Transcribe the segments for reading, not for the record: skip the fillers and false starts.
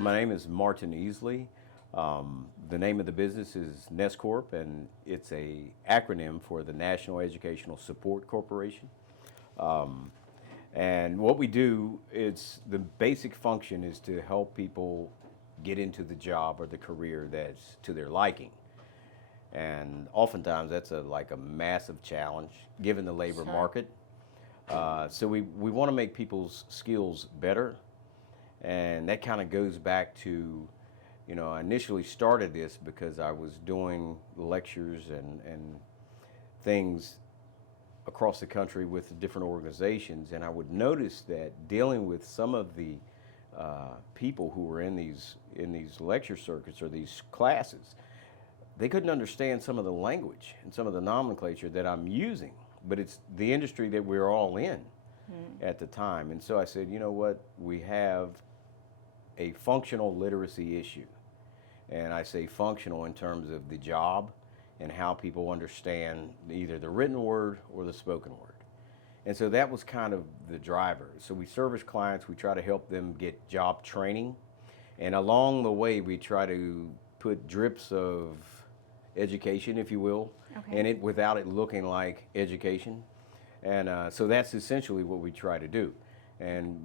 Well, my name is Martin Easley. The name of the business is NesCorp, and it's a acronym for the National Educational Support Corporation. And what we do, it's the basic function is to help people get into the job or the career that's to their liking. And oftentimes that's like a massive challenge given the labor market. So we want to make people's skills better. And that kind of goes back to, I initially started this because I was doing lectures and things across the country with different organizations, and I would notice that dealing with some of the people who were in these lecture circuits or these classes, they couldn't understand some of the language and some of the nomenclature that I'm using, but it's the industry that we're all in at the time. And so I said, you know what, we have a functional literacy issue. And I say functional in terms of the job and how people understand either the written word or the spoken word. And so that was kind of the driver. So we service clients, we try to help them get job training. And along the way, we try to put drips of education, if you will, in it without it looking like education. And so that's essentially what we try to do. And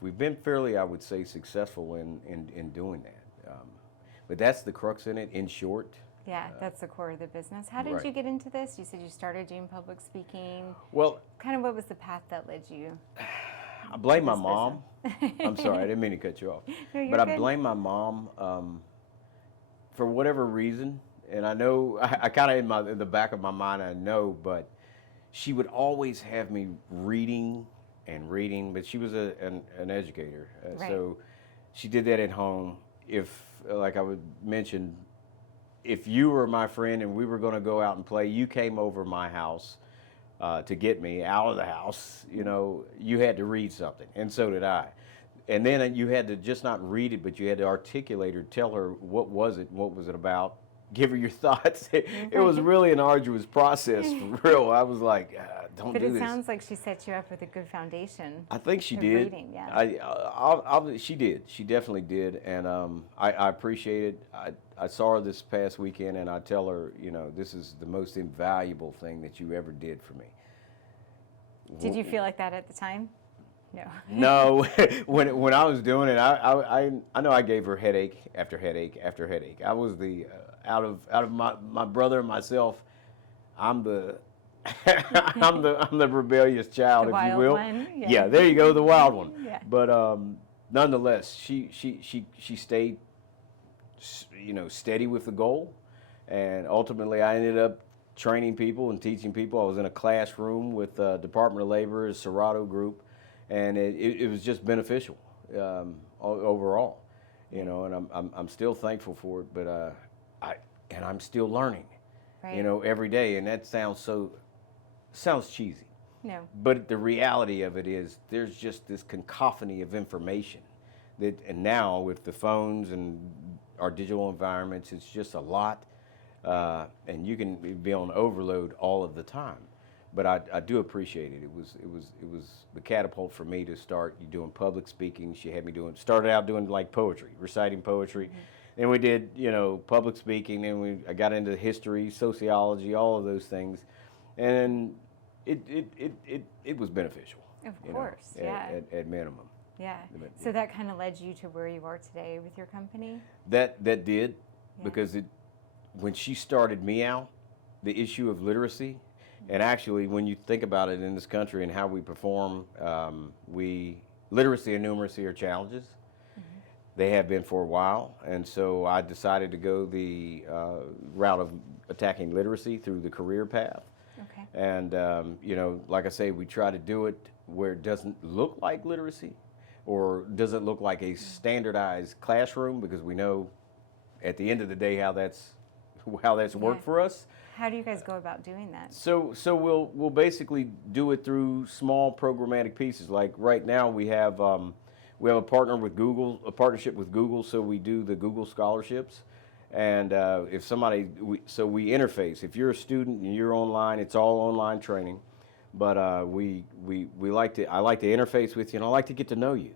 we've been fairly, I would say, successful in doing that. But that's the crux in it, in short. Yeah, that's the core of the business. How did you get into this? You said you started doing public speaking. Well, kind of what was the path that led you? I blame my mom. I'm sorry, I didn't mean to cut you off. No, but good. I blame my mom for whatever reason. And I know, I kind of in the back of my mind, I know, but she would always have me reading, but she was an educator. Right. So she did that at home. If, like I would mention, if you were my friend and we were going to go out and play, you came over my house to get me out of the house, you had to read something, and so did I. And then you had to just not read it, but you had to articulate or tell her what was it about, give her your thoughts. It was really an arduous process, for real. I was like, don't do this. But it sounds like she set you up with a good foundation. I think she of did. Reading, yeah. She did. She definitely did, and I appreciate it. I saw her this past weekend, and I tell her, this is the most invaluable thing that you ever did for me. Did you feel like that at the time? No. No. when I was doing it, I know I gave her headache after headache after headache. I was the out of my brother and myself, I'm the I'm the rebellious child, the if you will. One. Yeah, there you go, the wild one. Yeah. But nonetheless, she stayed, steady with the goal, and ultimately I ended up training people and teaching people. I was in a classroom with Department of Labor, Serato Group, and it was just beneficial overall, and I'm still thankful for it. But I'm still learning, right. Every day, and that sounds cheesy. No. But the reality of it is there's just this cacophony of information and now with the phones and our digital environments, it's just a lot, and you can be on overload all of the time. But I do appreciate it. It was the catapult for me to start doing public speaking. She had me started out doing like poetry, reciting poetry. Mm-hmm. Then we did, public speaking. Then I got into history, sociology, all of those things, and it was beneficial. Of course, at minimum. Yeah. So that kind of led you to where you are today with your company? That did, because when she started me out, the issue of literacy, and actually when you think about it in this country and how we perform, literacy and numeracy are challenges. Mm-hmm. They have been for a while, and so I decided to go the route of attacking literacy through the career path. Okay. And like I say, we try to do it where it doesn't look like literacy, or doesn't look like a standardized classroom, because we know at the end of the day how that's worked for us. How do you guys go about doing that? So we'll basically do it through small programmatic pieces. Like right now we have a partnership with Google, so we do the Google scholarships. And if somebody, we interface. If you're a student and you're online, it's all online training. But I like to interface with you, and I like to get to know you.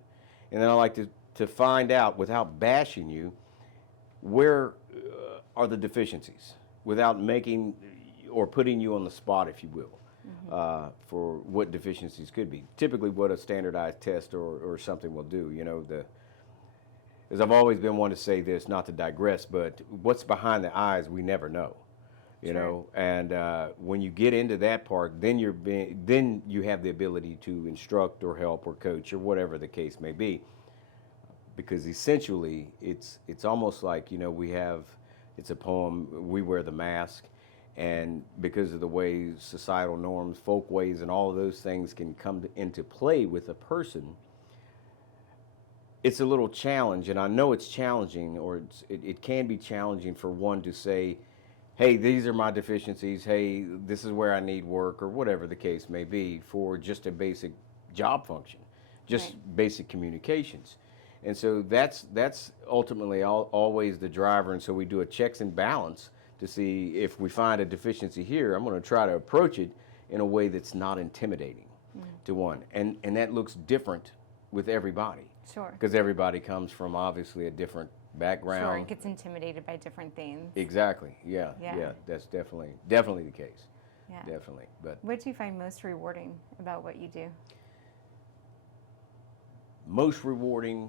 And then I like to to find out without bashing you where are the deficiencies without making or putting you on the spot, if you will, for what deficiencies could be. Typically what a standardized test or something will do, as I've always been one to say this, not to digress, but what's behind the eyes, we never know. You know, and when you get into that part, then you have the ability to instruct or help or coach or whatever the case may be, because essentially it's almost like it's a poem. We wear the mask, and because of the way societal norms, folk ways, and all of those things can come into play with a person, it's a little challenge, and I know it's challenging, or it can be challenging for one to say, hey, these are my deficiencies, hey, this is where I need work, or whatever the case may be, for just a basic job function, just basic communications. And so that's ultimately always the driver, and so we do a checks and balance to see if we find a deficiency here, I'm going to try to approach it in a way that's not intimidating to one. And that looks different with everybody. Sure. Because everybody comes from obviously a different background. Sure, it gets intimidated by different things. Exactly. Yeah. That's definitely the case. Yeah. Definitely. But what do you find most rewarding about what you do? Most rewarding,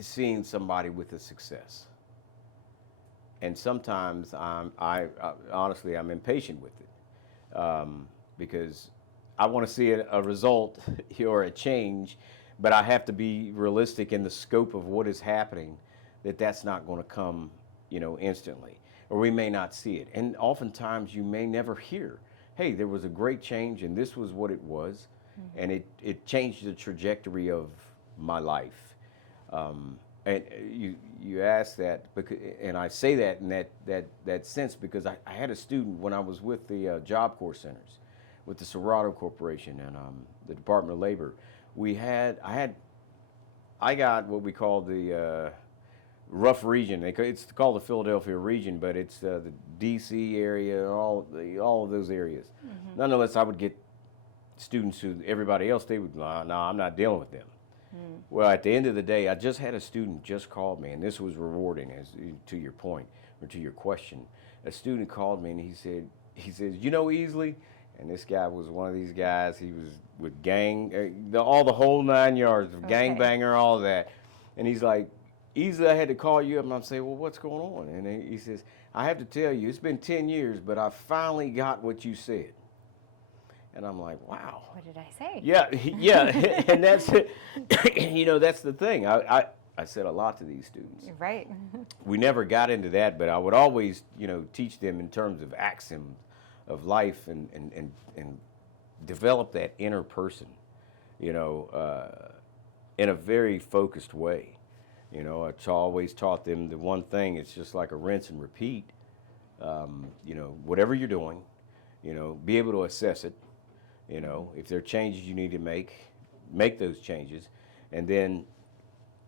seeing somebody with a success. And sometimes honestly I'm impatient with it, because I want to see a result or a change, but I have to be realistic in the scope of what is happening, that's not going to come, instantly, or we may not see it. And oftentimes you may never hear, hey, there was a great change and this was what it was, and it changed the trajectory of my life. And you ask that, and I say that in that sense because I had a student when I was with the Job Corps centers, with the Serato Corporation and the Department of Labor. I got what we call the rough region. It's called the Philadelphia region, but it's the D.C. area, all of those areas. Nonetheless, I would get students who everybody else, they would, no, I'm not dealing with them. Well, at the end of the day, I just had a student just called me, and this was rewarding, as to your point or to your question. A student called me and he says, Easley, and this guy was one of these guys. He was with gang, all the whole 9 yards of gangbanger, all of that. And he's like, Easley, I had to call you up, and I'm saying, well, what's going on? And he says, I have to tell you, it's been 10 years, but I finally got what you said. And I'm like, wow. What did I say? Yeah, and that's that's the thing. I said a lot to these students. Right. We never got into that, but I would always, teach them in terms of axioms of life and develop that inner person, in a very focused way. I always taught them the one thing, it's just like a rinse and repeat. Whatever you're doing, be able to assess it. If there are changes you need to make those changes, and then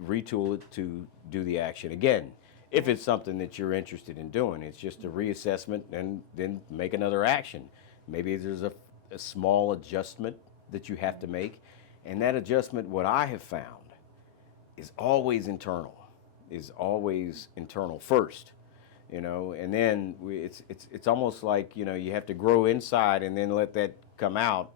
retool it to do the action again. If it's something that you're interested in doing, it's just a reassessment and then make another action. Maybe there's a small adjustment that you have to make, and that adjustment, what I have found, is always internal first. And then it's almost like you have to grow inside and then let that come out,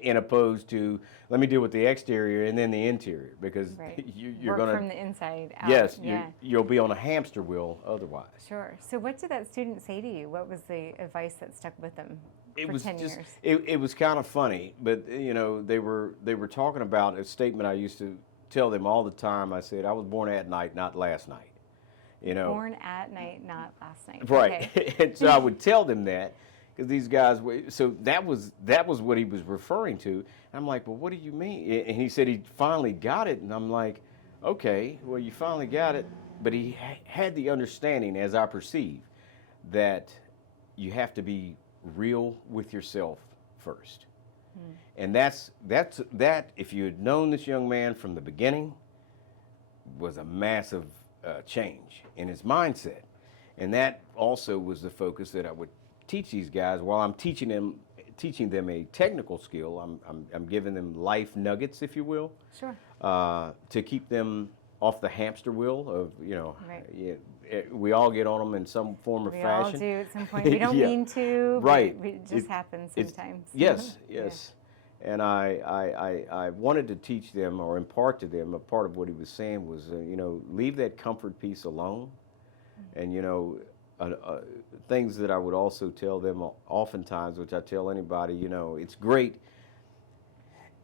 in opposed to let me deal with the exterior and then the interior, because you're going to from the inside out. Yes, you'll be on a hamster wheel otherwise. Sure. So what did that student say to you? What was the advice that stuck with them for 10 years? It was kind of funny, but they were talking about a statement I used to tell them all the time. I said, I was born at night, not last night. Born at night, not last night. Right. Okay. And so I would tell them that, because these guys so that was what he was referring to. I'm like, well, what do you mean? And he said he finally got it, and I'm like, okay, well, you finally got it, but he had the understanding, as I perceive, that you have to be real with yourself first. And that if you had known this young man from the beginning, was a massive change in his mindset. And that also was the focus that I would teach these guys while I'm teaching them teaching them a technical skill. I'm giving them life nuggets, if you will, Sure. to keep them off the hamster wheel of, Right. we all get on them in some form or We all fashion. do at some point. We don't Yeah. mean to, Right. but it just happens sometimes. Yes, Yeah. yes. And I wanted to teach them or impart to them, a part of what he was saying was, leave that comfort piece alone. And, things that I would also tell them oftentimes, which I tell anybody, it's great.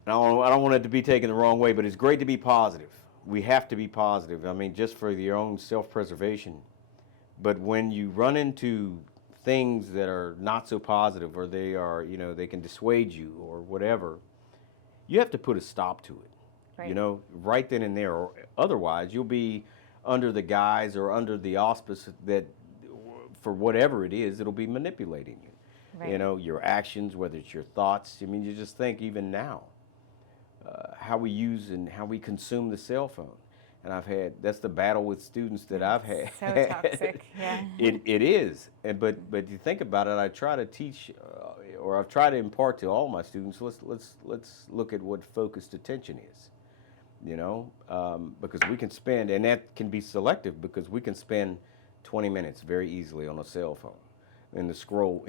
And I don't want it to be taken the wrong way, but it's great to be positive. We have to be positive. I mean, just for your own self-preservation. But when you run into things that are not so positive, or they are, they can dissuade you or whatever, you have to put a stop to it. Right. Right then and there, or otherwise you'll be under the guise or under the auspice that, for whatever it is, it'll be manipulating you. Right. Your actions, whether it's your thoughts. I mean, you just think even now, how we use and how we consume the cell phone. And that's the battle with students that I've had. So toxic, yeah. It is, but you think about it. I try to teach, or I've tried to impart to all my students. Let's look at what focused attention is. Because we can spend, and that can be selective, because we can spend 20 minutes very easily on a cell phone, in the scroll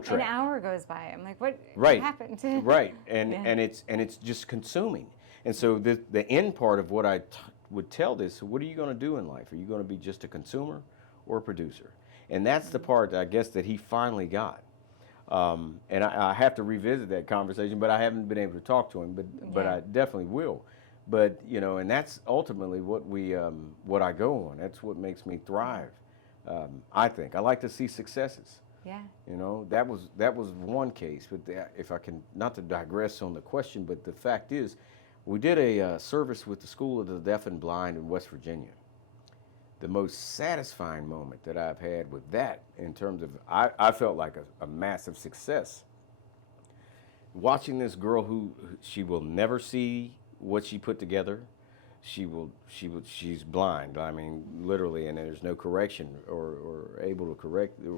track. An hour goes by. I'm like, what Right. happened? Right, and Yeah. it's just consuming. And so the end part of what I would tell this: what are you going to do in life? Are you going to be just a consumer or a producer? And that's the part, I guess, that he finally got. And I have to revisit that conversation, but I haven't been able to talk to him. But I definitely will. But and that's ultimately what I go on. That's what makes me thrive. I think I like to see successes. Yeah. That was one case. But if I can, not to digress on the question, but the fact is, we did a service with the School of the Deaf and Blind in West Virginia. The most satisfying moment that I've had with that, in terms of, I felt like a massive success. Watching this girl who she will never see what she put together. She's blind. I mean, literally, and there's no correction or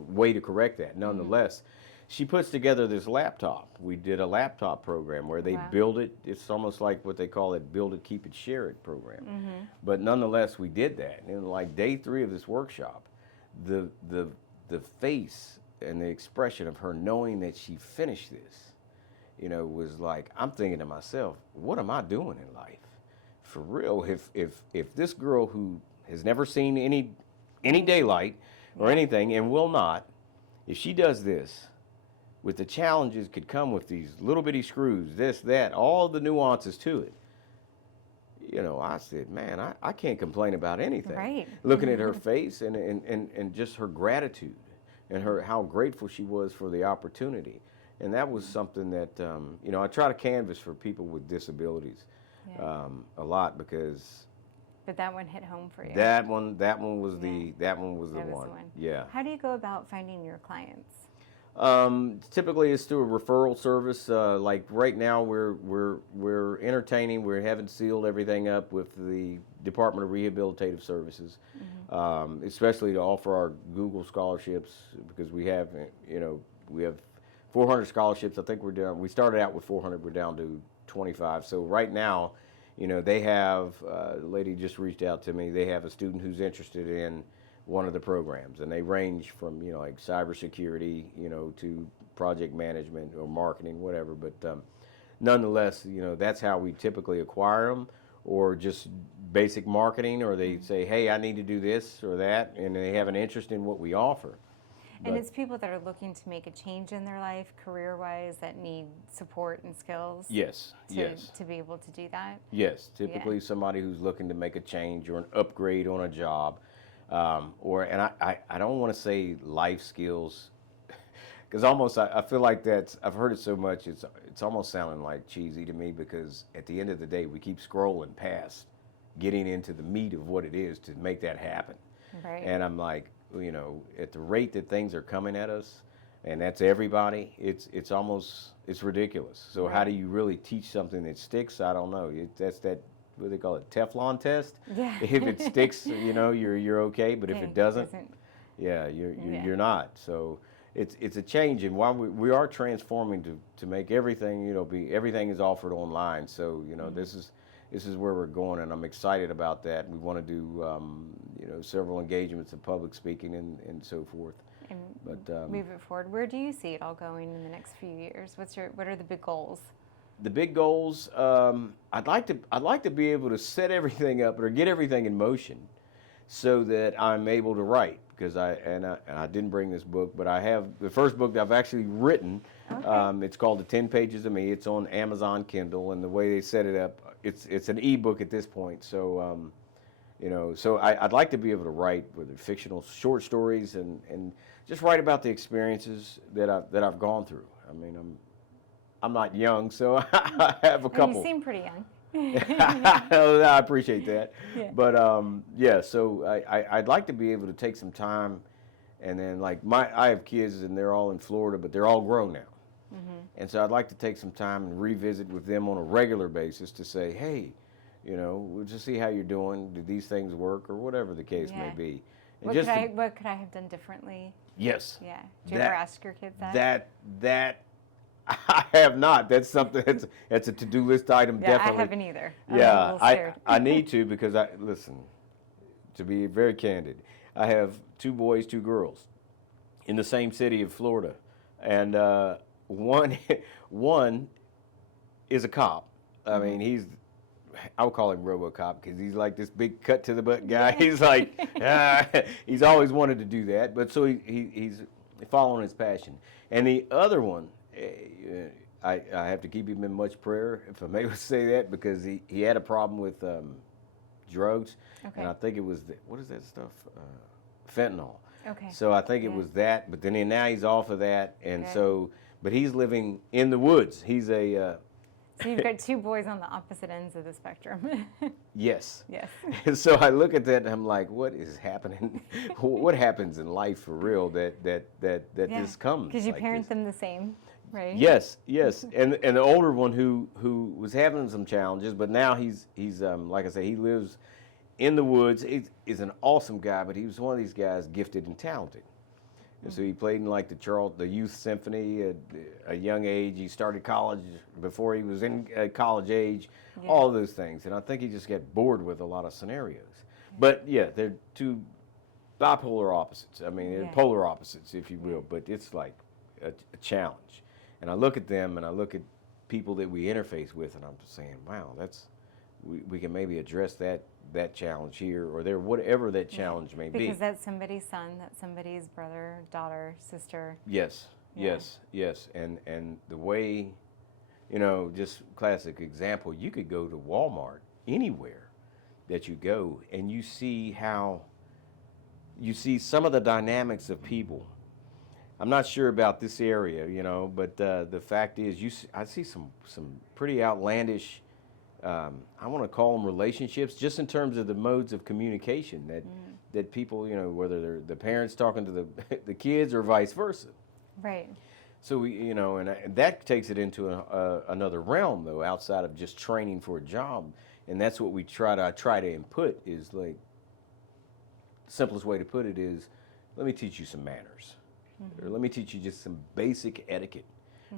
way to correct that. Nonetheless, she puts together this laptop. We did a laptop program where they build it. It's almost like what they call it, build it, keep it, share it program. But nonetheless, we did that. And like day 3 of this workshop, the face and the expression of her knowing that she finished this, was like, I'm thinking to myself, what am I doing in life? For real, if this girl who has never seen any daylight or anything, and will not, if she does this, with the challenges could come with these little bitty screws, this, that, all the nuances to it. I said, man, I can't complain about anything. Right. Looking at her face and just her gratitude and how grateful she was for the opportunity. And that was something that, I try to canvas for people with disabilities a lot, because. But that one hit home for you. That one was the one. Yeah. How do you go about finding your clients? Typically, it's through a referral service. Like right now, we're entertaining. We haven't sealed everything up with the Department of Rehabilitative Services, especially to offer our Google scholarships, because we have 400 scholarships. I think we're down. We started out with 400. We're down to 25. So right now, they have, the lady just reached out to me. They have a student who's interested in one of the programs, and they range from, like cybersecurity, to project management or marketing, whatever. But nonetheless, that's how we typically acquire them, or just basic marketing, or they say, hey, I need to do this or that, and they have an interest in what we offer. And it's people that are looking to make a change in their life, career-wise, that need support and skills. Yes, to be able to do that. Yes, typically somebody who's looking to make a change or an upgrade on a job, and I don't want to say life skills, because almost I feel like I've heard it so much, it's almost sounding like cheesy to me, because at the end of the day, we keep scrolling past getting into the meat of what it is to make that happen. Right. And I'm like, at the rate that things are coming at us, and that's everybody, it's ridiculous. So how do you really teach something that sticks? I don't know. That's that, what do they call it, Teflon test? Yeah. If it sticks, you're okay, but if it doesn't, you're not. So, it's a change, and while we are transforming to make everything, everything is offered online. So this is where we're going, and I'm excited about that. We want to do several engagements of public speaking and so forth. And But move it forward. Where do you see it all going in the next few years? What are the big goals? the big goals, I'd like to be able to set everything up or get everything in motion, so that I'm able to write. Because I didn't bring this book, but I have the first book that I've actually written. Okay. It's called The 10 Pages of Me. It's on Amazon Kindle, and the way they set it up, it's an ebook at this point. So so I'd like to be able to write, whether fictional short stories and just write about the experiences that I've gone through. I mean, I'm not young, so I have a couple. You seem pretty young. I appreciate that. Yeah. But so I'd like to be able to take some time, and then I have kids and they're all in Florida, but they're all grown now. Mm-hmm. And so I'd like to take some time and revisit with them on a regular basis to say, hey, we'll just see how you're doing. Do these things work, or whatever the case may be. And What could I have done differently? Yes. Yeah. Do you ever ask your kids that? That I have not. That's something that's a to-do list item. Yeah, definitely. I haven't either. Yeah, I need to, because listen, to be very candid, I have 2 boys, 2 girls in the same city of Florida, and one is a cop. I mean, I would call him RoboCop, because he's like this big cut to the butt guy. He's like, he's always wanted to do that, but so he's following his passion. And the other one, I have to keep him in much prayer, if I may say that, because he had a problem with drugs, and I think it was what is that stuff? Fentanyl. Okay. So I think it was that, but then now he's off of that, and Okay. so, but he's living in the woods. He's So you've got 2 boys on the opposite ends of the spectrum. yes. Yes. And so I look at that and I'm like, what is happening? What happens in life for real that this comes? Because you like parent this? them the same, right? Yes, and the older one who was having some challenges, but now he's like I say, he lives in the woods. He's an awesome guy, but he was one of these guys gifted and talented. And so he played in the youth symphony at a young age. He started college before he was in college age. Yeah. All of those things, and I think he just got bored with a lot of scenarios. But yeah, they're 2 bipolar opposites. I mean, they're polar opposites, if you will. But it's like a challenge. And I look at them, and I look at people that we interface with, and I'm just saying, wow, we can maybe address that challenge here, or there, whatever that challenge may be. Because that's somebody's son, that's somebody's brother, daughter, sister. Yes, Yeah. yes. And the way, just classic example, you could go to Walmart, anywhere that you go, and you see some of the dynamics of people. I'm not sure about this area, but the fact is, I see some pretty outlandish, I want to call them relationships, just in terms of the modes of communication that people, whether they're the parents talking to the kids or vice versa. Right. So and that takes it into another realm, though, outside of just training for a job, and that's what we try to input is like. The simplest way to put it is, let me teach you some manners, or let me teach you just some basic etiquette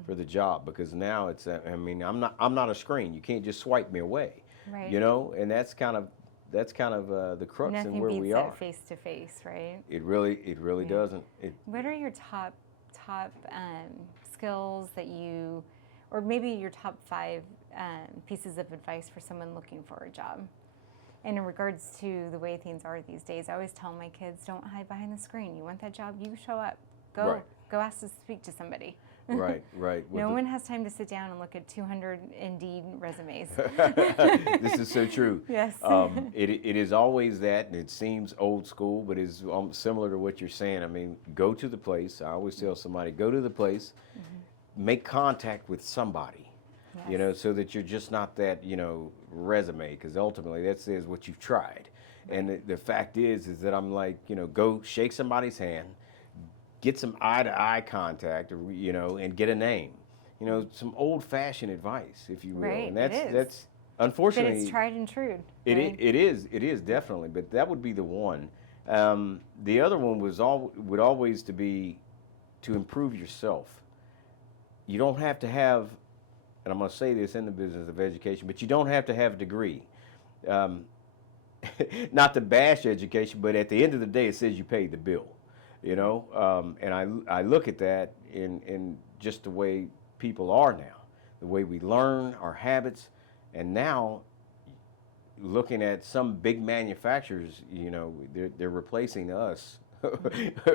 for the job, because now it's I'm not a screen. You can't just swipe me away, Right. And that's kind of the crux Nothing in where beats we that are. face to face, right? It really doesn't. What are your top skills or maybe your top 5 pieces of advice for someone looking for a job? And in regards to the way things are these days, I always tell my kids, don't hide behind the screen. You want that job, you show up. Go ask to speak to somebody. Right. No one has time to sit down and look at 200 Indeed resumes. This is so true. Yes. It is always that, and it seems old school, but it's similar to what you're saying. I mean, go to the place. I always tell somebody, go to the place, make contact with somebody, Yes. so that you're just not that, resume, because ultimately that says what you've tried. And the fact is that I'm like, go shake somebody's hand, get some eye-to-eye contact, or and get a name. Some old-fashioned advice, if you will. Right, And it is. that's unfortunately. But it's tried and true. It right? it is definitely, but that would be the one. The other one would always to be to improve yourself. You don't have to have, and I'm going to say this in the business of education, but you don't have to have a degree. Not to bash education, but at the end of the day, it says you paid the bill, you know. And I look at that in just the way people are now, the way we learn, our habits, and now looking at some big manufacturers, you know, they're replacing us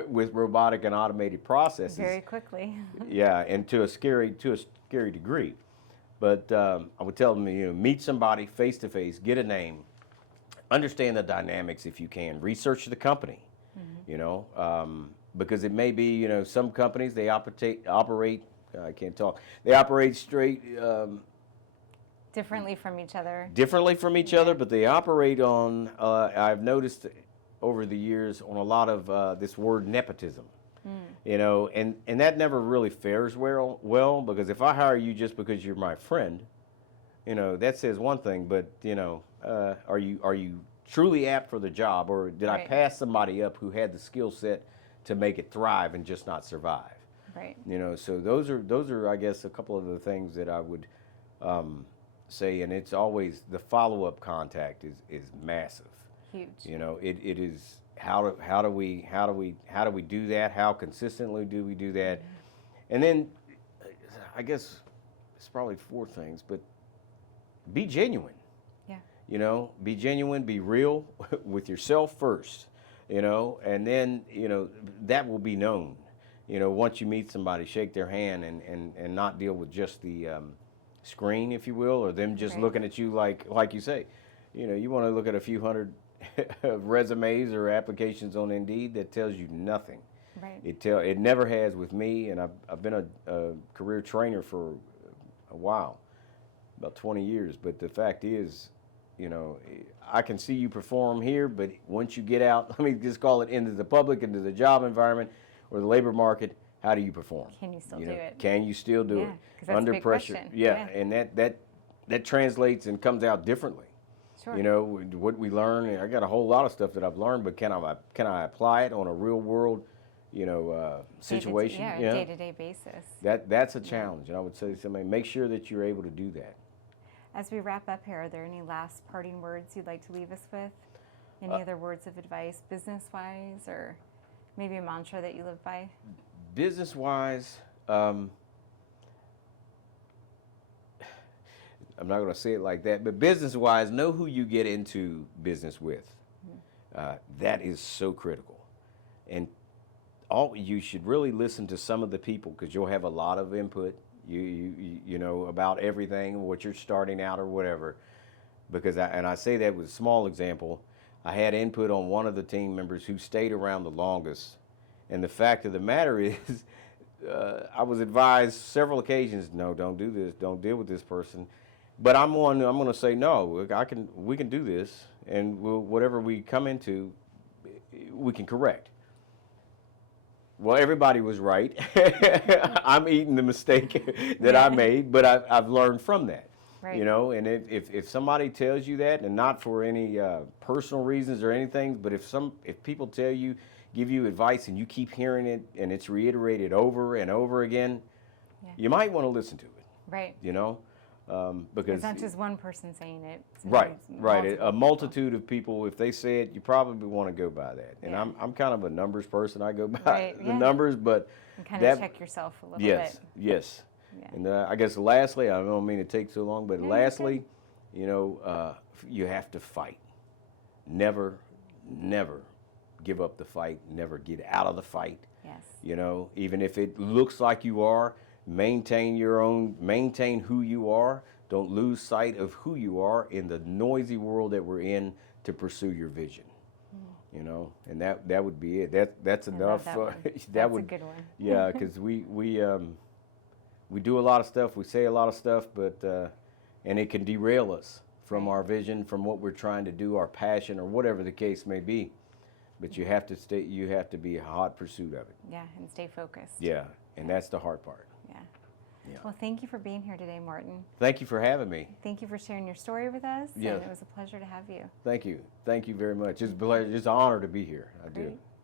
with robotic and automated processes very quickly. Yeah, and to a scary degree. But I would tell them, you know, meet somebody face to face, get a name, understand the dynamics if you can, research the company, you know, because it may be, you know, some companies they operate. I can't talk. They operate straight. Differently from each other. Differently from each other, but they operate on. I've noticed over the years on a lot of this word nepotism. You know, and that never really fares well because if I hire you just because you're my friend, you know, that says one thing, but you know, are you truly apt for the job, or did I pass somebody up who had the skill set to make it thrive and just not survive? Right. You know, so those are I guess a couple of the things that I would say, and it's always the follow-up contact is massive. Huge. You know, it is. How do we do that? How consistently do we do that? And then, I guess it's probably 4 things, but be genuine. Yeah. You know, be genuine, be real with yourself first. You know, and then you know that will be known. You know, once you meet somebody, shake their hand and not deal with just the screen, if you will, or them just looking at you like you say. You know, you want to look at a few hundred resumes or applications on Indeed that tells you nothing. Right. It never has with me, and I've been a career trainer for a while, about 20 years. But the fact is, you know, I can see you perform here, but once you get out, let me just call it into the public, into the job environment or the labor market, how do you perform? Can you still do it? Can you still do it 'Cause that's under a big pressure? question. Yeah, and that translates and comes out differently. Sure. You know, what we learn, I got a whole lot of stuff that I've learned, but can I apply it on a real world, you know, situation? Day-to-day basis. That's a challenge, and I would say to somebody, make sure that you're able to do that. As we wrap up here, are there any last parting words you'd like to leave us with? Any other words of advice, business-wise, or maybe a mantra that you live by? Business-wise, I'm not going to say it like that, but business-wise, know who you get into business with. That is so critical. And you should really listen to some of the people because you'll have a lot of input, you know, about everything, what you're starting out or whatever. Because I say that with a small example. I had input on one of the team members who stayed around the longest. And the fact of the matter is, I was advised several occasions, no, don't do this, don't deal with this person. But I'm going to say no. We can do this, and whatever we come into, we can correct. Well, everybody was right. I'm eating the mistake that I made, but I've learned from that. Right. You know, and if somebody tells you that, and not for any personal reasons or anything, but if people give you advice, and you keep hearing it, and it's reiterated over and over again, you might want to listen to it. Right. You know. Because it's not just one person saying it. Right. A multitude of people, if they say it, you probably want to go by that. And I'm kind of a numbers person. I go by the numbers, but and kind of check yourself a little bit. Yes. Yeah. And I guess lastly, I don't mean to take so long, but lastly, you know, you have to fight. Never give up the fight. Never get out of the fight. Yes. You know, even if it looks like you are. Maintain who you are. Don't lose sight of who you are in the noisy world that we're in to pursue your vision. You know, and that would be it. That's enough. That's a good one. Yeah, because we do a lot of stuff. We say a lot of stuff, but and it can derail us from our vision, from what we're trying to do, our passion, or whatever the case may be. But you have to you have to be a hot pursuit of it. Yeah, and stay focused. Yeah, and that's the hard part. Yeah. Well, thank you for being here today, Martin. Thank you for having me. Thank you for sharing your story with us. Yes. And it was a pleasure to have you. Thank you. Thank you very much. It's an honor to be here. I do.